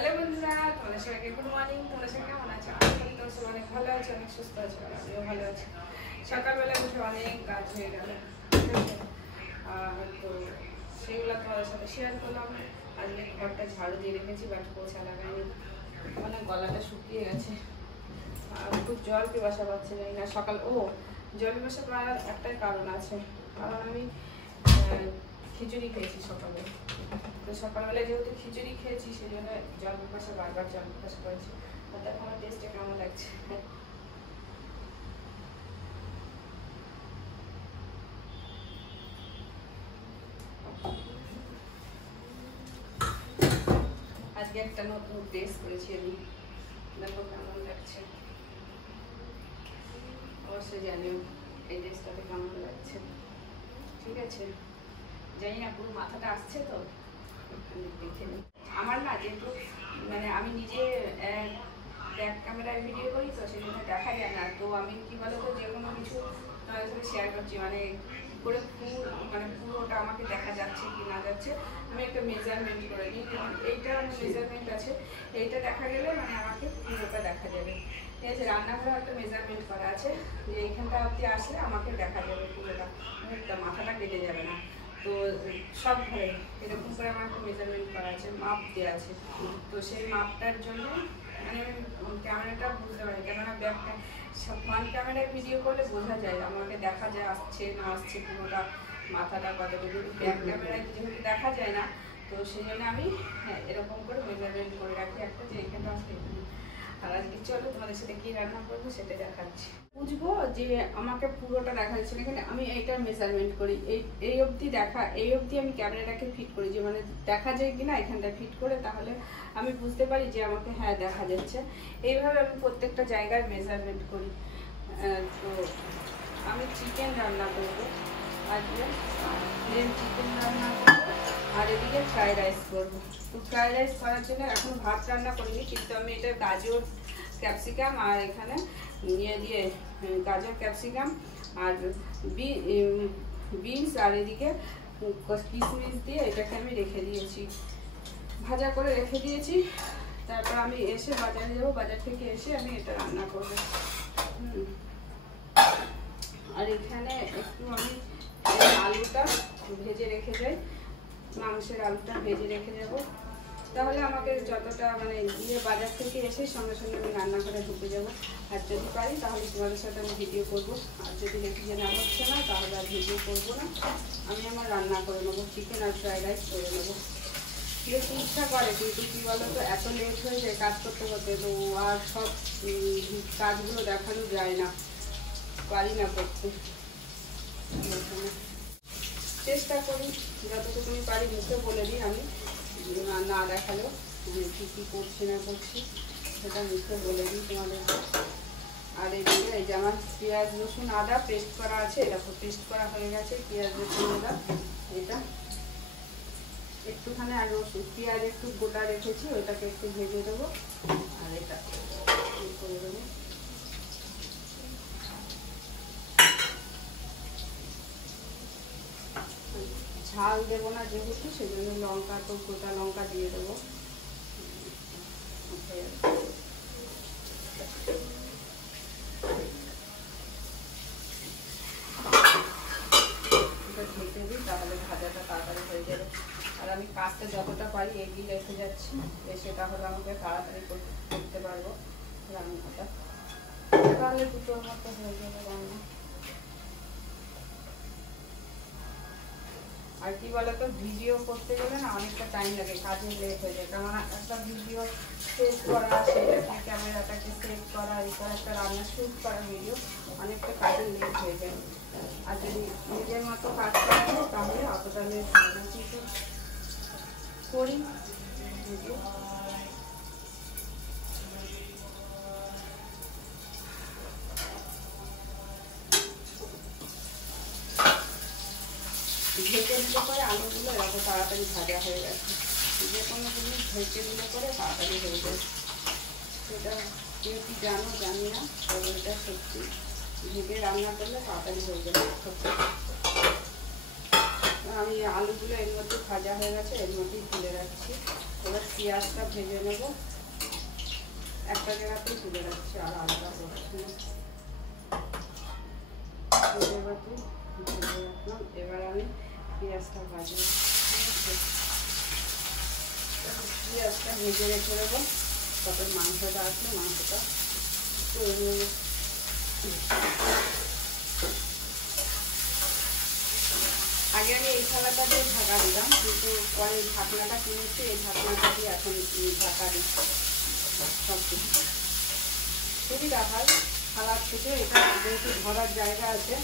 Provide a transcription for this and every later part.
Hello বন্ধুরা, তোমাদের সবাইকে গুড মর্নিং। তোমরা সবাই কেমন আছো? আশা করি তোমরা সবাই অনেক ভালো আছো, অনেক সুস্থ আছো, আর আমিও ভালো আছি। সকালবেলা উঠে অনেক কাজ হয়ে গেল, তো সেগুলো তোমাদের সাথে শেয়ার করলাম। আজকে ঘরটা ঝাড়ু দিয়ে রেখেছি, বাট পোছা লাগাইনি, মানে গলাটা শুকিয়ে গেছে আর খুব জল পিপাসা পাচ্ছে না সকাল। জল পিপাসা পাওয়ার একটাই কারণ আছে, কারণ আমি খিচুড়ি খেয়েছি সকালে। তো সকালবেলা যেহেতু খিচুড়ি খেয়েছি সেই জন্য জল পিপাসা বারবার জল পিপাসা করেছি। আর দেখো আমার টেস্টটা কেমন লাগছে। আজকে একটা নতুন টেস্ট করেছি আমি, দেখো কেমন লাগছে। অবশ্যই জানিও এই টেস্টটাতে কেমন লাগছে। ঠিক আছে, জানি না পুরো মাথাটা আসছে তো দেখে নিই। আমার না যেহেতু মানে আমি নিজে ব্যাক ক্যামেরায় ভিডিও করি, তো সেই জন্য দেখা যায় না। তো আমি কি বলতো, যে কোনো কিছু তোমাদের সাথে শেয়ার করছি, মানে করে মানে পুরোটা আমাকে দেখা যাচ্ছে কি না যাচ্ছে আমি একটা মেজারমেন্ট করে নিই। এইটা মেজারমেন্ট আছে, এইটা দেখা গেলে মানে আমাকে পুরোটা দেখা যাবে। ঠিক আছে, রান্নাঘরে একটা মেজারমেন্ট করা আছে যে এইখানটা অবধি আসলে আমাকে দেখা যাবে পুরোটা, মাথাটা কেটে যাবে না। তো সব ঘরে এরকম করে আমার একটা মেজারমেন্ট করা আছে, মাপ দেওয়া আছে। তো সেই মাপটার জন্য মানে ক্যামেরাটা বুঝতে পারি, কেননা ব্যাকটা ফ্রন্ট ক্যামেরায় ভিডিও করলে বোঝা যায়, আমাকে দেখা যায় আসছে না আসছে পুরোটা মাথাটা কতটুকু। ব্যাক ক্যামেরায় যেহেতু দেখা যায় না, তো সেই জন্য আমি এরকম করে মেজারমেন্ট করে রাখি একটা, যে এখানটা আসলে এখানে। আর আজকে চলো তোমাদের সাথে কি রান্না করবো সেটা দেখাচ্ছি। বুঝবো যে আমাকে পুরোটা দেখা যাচ্ছে না, এখানে আমি এইটার মেজারমেন্ট করি, এই অবধি দেখা, এই অবধি আমি ক্যামেরাটাকে ফিট করি, যে মানে দেখা যায় কিনা এখানটা ফিট করে, তাহলে আমি বুঝতে পারি যে আমাকে হ্যাঁ দেখা যাচ্ছে। এইভাবে আমি প্রত্যেকটা জায়গায় মেজারমেন্ট করি। তো আমি চিকেন রান্না করবো আজকে, চিকেন রান্না করবো, আর এদিকে ফ্রাইড রাইস করবো। তো ফ্রাইড রাইস করার জন্য এখন ভাত রান্না করিনি, কিন্তু আমি এটা গাজর ক্যাপসিকাম আর এখানে দিয়ে গাজর ক্যাপসিকাম আর বিনস আর এদিকে কিশমিশ দিয়ে এটাকে আমি রেখে দিয়েছি, ভাজা করে রেখে দিয়েছি। তারপর আমি এসে বাজারে যাবো, বাজার থেকে এসে আমি এটা রান্না করবো। আর এখানে একটু আমি আলুটা ভেজে রেখে যাই, মাংসের আলুটা ভেজে রেখে যাব, তাহলে আমাকে যতটা মানে গিয়ে বাজার থেকে এসে সঙ্গে সঙ্গে আমি রান্না করে ঢুকে যাব। আর যদি পারি তাহলে তোমাদের সাথে আমি ভিডিও করবো, আর যদি দেখি যে না হচ্ছে না তাহলে আর ভিডিও করবো না, আমি আমার রান্না করে নেবো, চিকেন আর ফ্রাইড রাইস করে নেবো। দেখতে ইচ্ছা করে, কিন্তু কী বলো তো, এত লেট হয়ে যায় কাজ করতে করতে, তো আর সব কাজগুলো দেখানো যায় না, পারি না করতে। চেষ্টা করি যতটুকু পারি, মুখে বলে দিই আমি, না দেখালেও মানে কী কী করছি না করছি সেটা মুখে বলে দিই তোমাদেরকে। আর এইদিকে এই যে আমার পেঁয়াজ রসুন আদা পেস্ট করা আছে, এরকম পেস্ট করা হয়ে গেছে পেঁয়াজ রসুন আদা। এটা একটুখানি আর রসুন পেঁয়াজ একটু গোটা রেখেছি, ওইটাকে একটু ভেজে দেবো, আর এটা করে দেবো। ঝাল দেবো না যেহেতু, সেই জন্য লঙ্কা তো গোটা লঙ্কা দিয়ে দেবো। ঢেকে দিই, তাহলে ভাজাটা তাড়াতাড়ি হয়ে যাবে। আর আমি কাজটা যতটা পারি এগিয়ে রেখে যাচ্ছি, এসে তাহলে আমাকে তাড়াতাড়ি করতে পারবো রান্নাটা, তাহলে দুটোর মতো হয়ে যাবে রান্না। আর কি বলতো, ভিডিও করতে গেলে না অনেকটা টাইম লাগে, কাজে লেট হয়ে যায়, কেননা একটা ভিডিও সেভ করা, সেটাকে ক্যামেরাটাকে সেভ করা, এরপর একটা রান্না শুট করা ভিডিও, অনেকটা কাজে লেট হয়ে যায়। আর যদি নিজের মতো কাজ করা হয় তাহলে অতটা লেট হয় না, কিন্তু করি ভিডিও। ঢেকে দিলে পরে আলুগুলো এরকম তাড়াতাড়ি ভাজা হয়ে গেছে, যে কোনো জিনিস ঢেকে দিলে পরে তাড়াতাড়ি হয়ে যায়। সেটা কেউ কি জানো জানি না, তবে এটা সত্যি, ঢেকে রান্না করলে তাড়াতাড়ি হয়ে যাবে সত্যি। আমি আলুগুলো এর মধ্যে ভাজা হয়ে গেছে, এর মধ্যেই তুলে রাখছি। এবার পেঁয়াজটা ভেজে নেব। একটা জায়গাতেই তুলে রাখছি, আর আলাদা করছি না। এবার আমি পেঁয়াজটা ভাজবো। পেঁয়াজটা ভেজে রেখে দেবো, তারপর মাংসটা আসলে মাংসটা করে নেব। আগে আমি এই থালাটা দিয়ে ঢাকা দিলাম, কিন্তু পরে এই ঢাকনাটা কিনেছি, এই ঢাকনাটা দিয়ে এখন ঢাকা দিচ্ছি সব কিছু। সুবিধা হয় থালার থেকে, এটা যেহেতু ধরার জায়গা আছে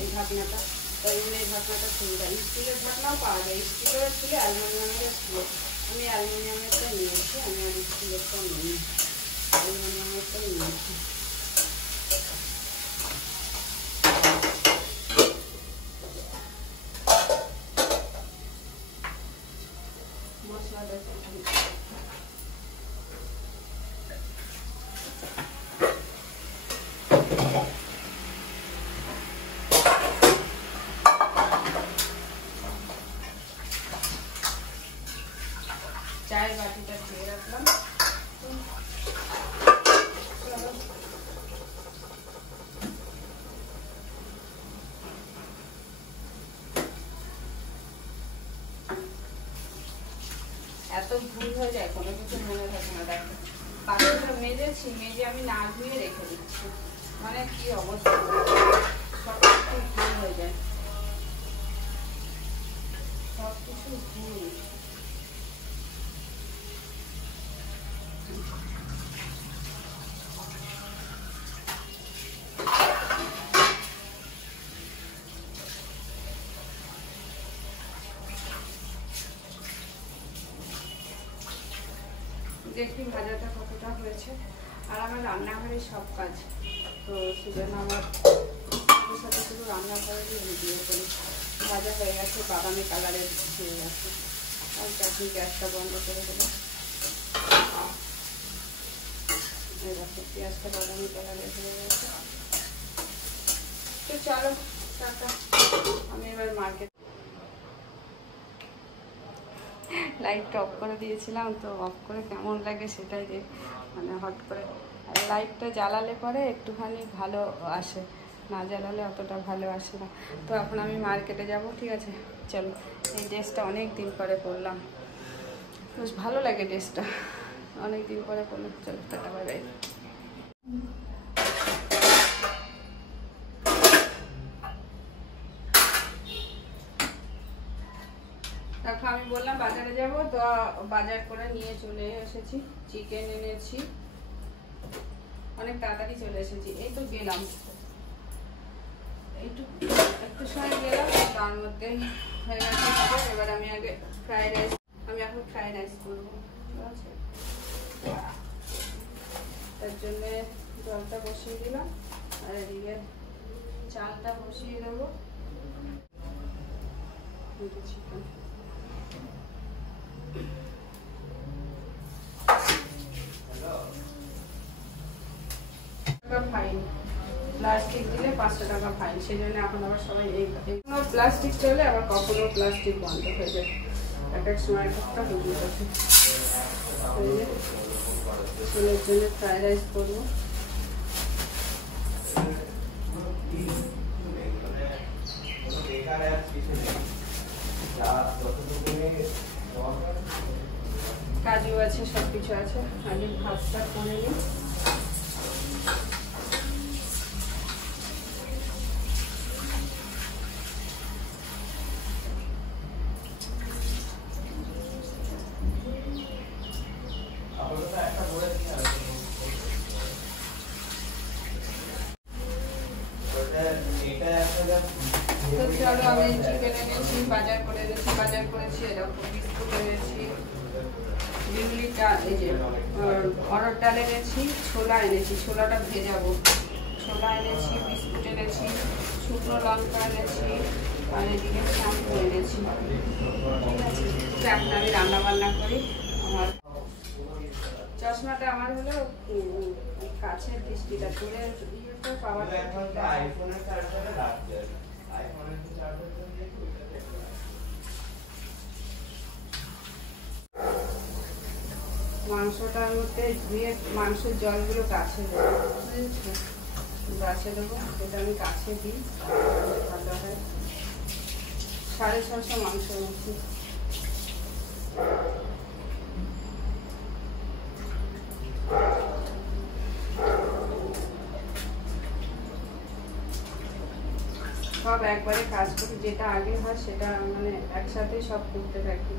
এই ঢাকনাটা, তাই জন্য এই ঢাকনাটা সুবিধা। স্টিলের ঢাকনাও পাওয়া যায়, স্টিলের ছিল, অ্যালুমিনিয়ামের ছিল। আমি অ্যালুমিনিয়ামেরটা নিয়েছি, আমি আর স্টিলেরটা নিই, অ্যালুমিনিয়ামেরটাই নিয়েছি। মশলাটা চায়ের বাটিটা ধুয়ে রাখলাম। এত ভুল হয়ে যায়, কোনো কিছু মনে থাকে না। দেখো বাসনটা মেজেছি, মেজে আমি না ধুয়ে রেখে দিচ্ছি, মানে কি অবস্থা, সব কিছু ভুল হয়ে যায়, সব কিছু ভুল। দেখি ভাজাটা কতটা হয়েছে। আর আমার রান্নাঘরের সব কাজ, তো সেজন্য আমার সাথে শুধু রান্নাঘরেরই ভিডিও করি। ভাজা হয়ে গেছে, বাদামি কালারের হয়ে গেছে। আর তখন গ্যাসটা বন্ধ করে দেবো। দেখো পেঁয়াজটা বাদামি কালারের হয়ে গেছে। তো চলো টাটা, আমি এবার মার্কেট। লাইটটা অফ করে দিয়েছিলাম, তো অফ করে কেমন লাগে সেটাই যে মানে হট করে লাইটটা জ্বালালে পরে একটুখানি ভালো আসে, না জ্বালালে অতটা ভালো আসে না। তো এখন আমি মার্কেটে যাব, ঠিক আছে? চলো, এই ড্রেসটা অনেক দিন পরে পরলাম, বেশ ভালো লাগে ড্রেসটা, অনেক দিন পরে পরলাম। চলো টাটা, বাই বাই। দেখো আমি বললাম বাজারে যাব, তো বাজার করে নিয়ে চলে এসেছি। চিকেন এনেছি, অনেক তাড়াতাড়ি চলে এসেছি। এই তো গেলাম, একটু সময় গেলাম, তার মধ্যে হয়ে গেছে। এবার আমি আগে ফ্রাইড রাইস, আমি এখন ফ্রাইড রাইস করবো, ঠিক আছে? তার জন্যে জলটা বসিয়ে দিলাম, আর এদিকে চালটা বসিয়ে দেবো। চিকেন ফাইন, প্লাস্টিক দিলে 500 টাকা ফাইন, সেই জন্য এখন আবার সবাই এই প্লাস্টিক চলে, আবার কখনো প্লাস্টিক বন্ধ হয়ে যায়, এক এক সময় একটা হুজুর আছে। ছেলের জন্য ফ্রাইড রাইস করবো। কাজু আছে, সব কিছু আছে। আগে ভাতটা করে নিই। চলো, আমি চিকেন এনেছি, বাজার করে এনেছি, বাজার করেছি, এরকম বিস্কুট এনেছি, বিউলিটা, এই যে অরড় ডাল এনেছি, ছোলা এনেছি, ছোলাটা ভেজাবো, ছোলা এনেছি, বিস্কুট এনেছি, শুকনো লঙ্কা এনেছি, আর এদিকে শ্যাম্পু এনেছি, ঠিক আছে? এখন আমি রান্না বান্না করি। আমার চশমাটা আমার হলো কাছের দৃষ্টিটা, দূরের ইয়েটা পাওয়ার মাংসটার মধ্যে ধুয়ে মাংসের জলগুলো গাছে দেবো, বুঝেছো? গাছে দেবো, এটা আমি গাছে দিই, ভালো হয়। 650 মাংস নিচ্ছি। সব একবারে কাজ করি, যেটা আগে হয় সেটা মানে একসাথে সব করতে থাকি,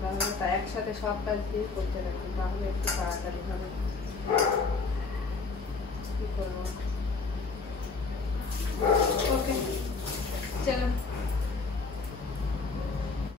তাহলে তা একসাথে সব কাজ দিয়ে করতে থাকি, তাহলে একটু তাড়াতাড়ি হবে। কি করবো?